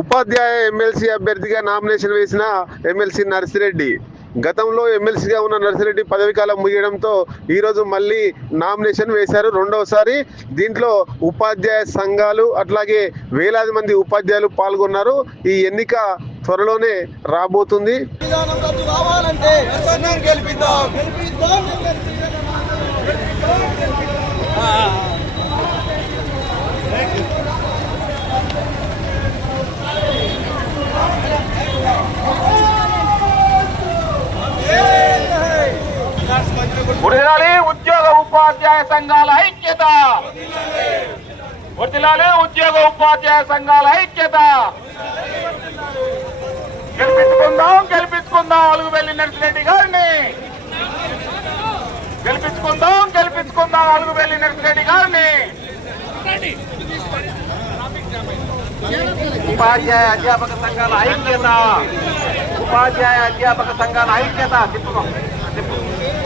ఉపాధ్యాయ MLC అభ్యర్థిగా nomination వేసిన MLC Narsireddy. గతంలో ఎమ్మెల్సీగా ఉన్న నర్సిరెడ్డి పదవి కాలం ముగియడంతో ఈరోజు మళ్ళీ నామినేషన్ వేశారు రెండవసారి. దీంట్లో ఉపాధ్యాయ సంఘాలు అట్లాగే వేలాది మంది ఉపాధ్యాయులు పాల్గొన్నారు. ఈ ఎన్నిక త్వరలోనే రాబోతుంది. ఉపాధ్యాయ సంఘాల ఐక్యత. వర్ధిల్లాలి ఉద్యోగ ఉపాధ్యాయ సంఘాల ఐక్యత. గెలిపించుకుందాం గెలిపించుకుందాం. వెళ్ళి నడిచినట్టు గారిని. గెలిపించుకుందాం గెలిపించుకుందాం. అలుగుబెల్లి నర్సిరెడ్డి గారిని. ఉపాధ్యాయ అధ్యాపక సంఘాల ఐక్యత. ఉపాధ్యాయ అధ్యాపక సంఘాల ఐక్యత. తిప్పుకోండి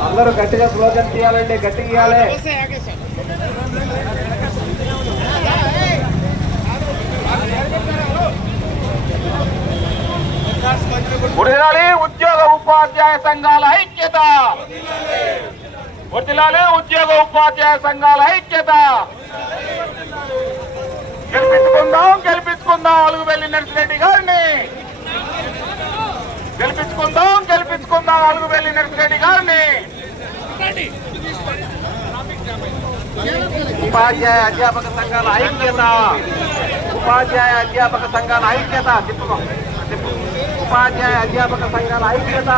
అందరూ గట్టిగా స్లోగన్ చేయాలండి గట్టిగా ఇవ్వాలి వర్ధిల్లాలి ఉద్యోగ ఉపాధ్యాయ సంఘాల ఐక్యత వర్ధిల్లాలి ఉద్యోగ ఉపాధ్యాయ సంఘాల ఐక్యత గెలిపించుకుందాం అలుగుబెల్లి నర్సిరెడ్డి గారిని. గెలిపించుకుందాం గెలిపించుకుందాం అలుగుబెల్లి నర్సిరెడ్డి గారిని. ఉపాధ్యాయ అధ్యాపక సంఘాల ఐక్యత ఉపాధ్యాయ అధ్యాపక సంఘాల ఐక్యత. తిప్పుకో ఉపాధ్యాయ అధ్యాపక సంఘాల ఐక్యత.